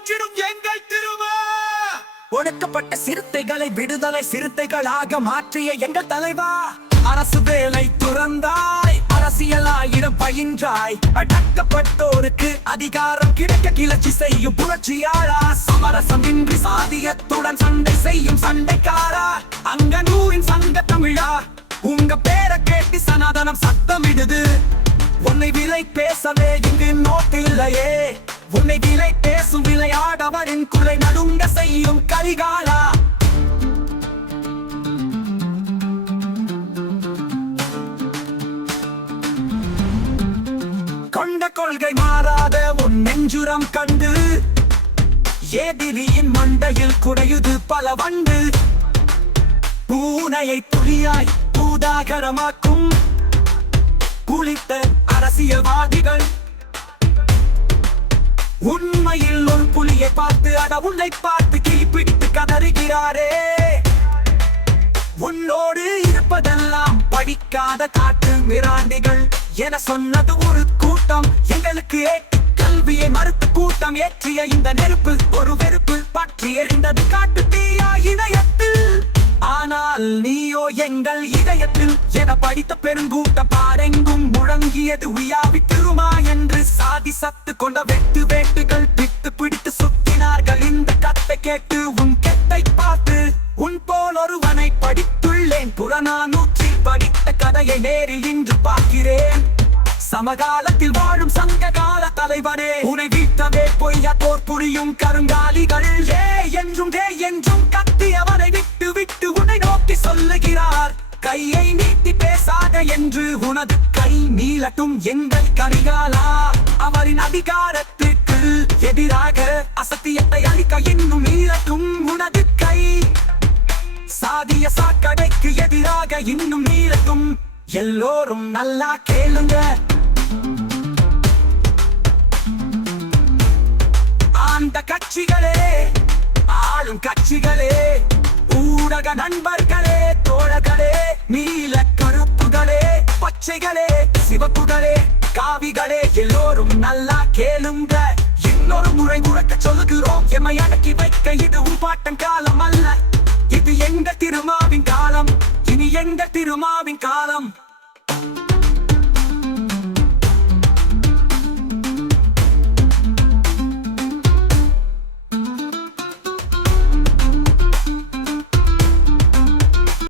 போற்றிடும் எங்கள் திருமா ஒடுக்கப்பட்ட சிறுத்தைகளை விடுதலை சிறுத்தைகளாக மாற்றிய எங்கள் தலைவா. அரசு வேலை துறந்தாய் அரசியலாயிடம் பயின்றாய். அடக்கப்பட்டோருக்கு அதிகாரம் கிடைக்க கிளர்ச்சி செய்யும் புரட்சியாளா. சமரசமின்றி சாதியத்துடன் சண்டை செய்யும் சண்டைக்காரா. அங்கனூரின் சங்க தமிழா. உங்க பேரை கேட்டு சனாதனம் சத்தமிடுது. உன்னை விலை பேசவே இங்கு நோட்டில்லையே. உன்னை விலை பேசும் விளையாடவரின் குறை நடுங்க செய்யும் கரிகாலா கொண்ட கொள்கை மாறாத உன் நெஞ்சுரம் கண்டு எதிரியின் மண்டையில் குடையுது பல வண்டு. பூனையை துணியாய் பூதாகரமாக்கும் குளித்த அரசியல்வாதிகள் பார்த்து அட பிடித்து பார்த்து கதறுகிறாரே. உன்னோடு இருப்பதெல்லாம் படிக்காத காட்டு மிராண்டிகள் என சொன்னது ஒரு கூட்டம். எங்களுக்கு கல்வியை மறுத்து கூட்டம் ஏற்றிய இந்த நெருப்பு ஒரு வெறுப்பு. பற்றி எரிந்தது காட்டு தீயா இதயத்தில். ஆனால் நீயோ எங்கள் இதயத்தில் என படித்த பெருங்கூட்ட பாரெங்கும் முழங்கியது உயாவி திருமா என்று சாதி சத்து கொண்ட வெட்டு வேட்டுகள் படித்துள்ளேன் படித்த கதையை நேரில் இன்று பார்க்கிறேன். சமகாலத்தில் வாழும் சங்க கால தலைவனே உனை வீட்டவே பொய்யா போர் புரியும் கருங்காலிகள். ஏ என்றும் டே என்றும் கத்தி அவனை விட்டு விட்டு உன்னை நோக்கி சொல்லுகிறார். கையை நீட்டி பேசாத என்று உனது கை நீளட்டும் எங்கள் கரிகாலா அவரின் அதிகாரத்திற்கு எதிராக இன்னும் நீளக்கும் எல்லோரும் நல்லா கேளுங்க. ஆண்ட கட்சிகளே ஆளும் கட்சிகளே ஊடக நண்பர்களே தோழர்களே நீல கருப்புகளே பச்சைகளே சிவப்புகளே காவிகளே எல்லோரும் நல்லா கேளுங்க. இன்னொரு முறை முழக்க சொல்லுகிறோம். எம்மை அடக்கி வைக்க இது உன் பாட்டம் காலம் அல்ல. இது எங்க திருமாவின் காலம் இனி எங்க திருமாவின் காலம்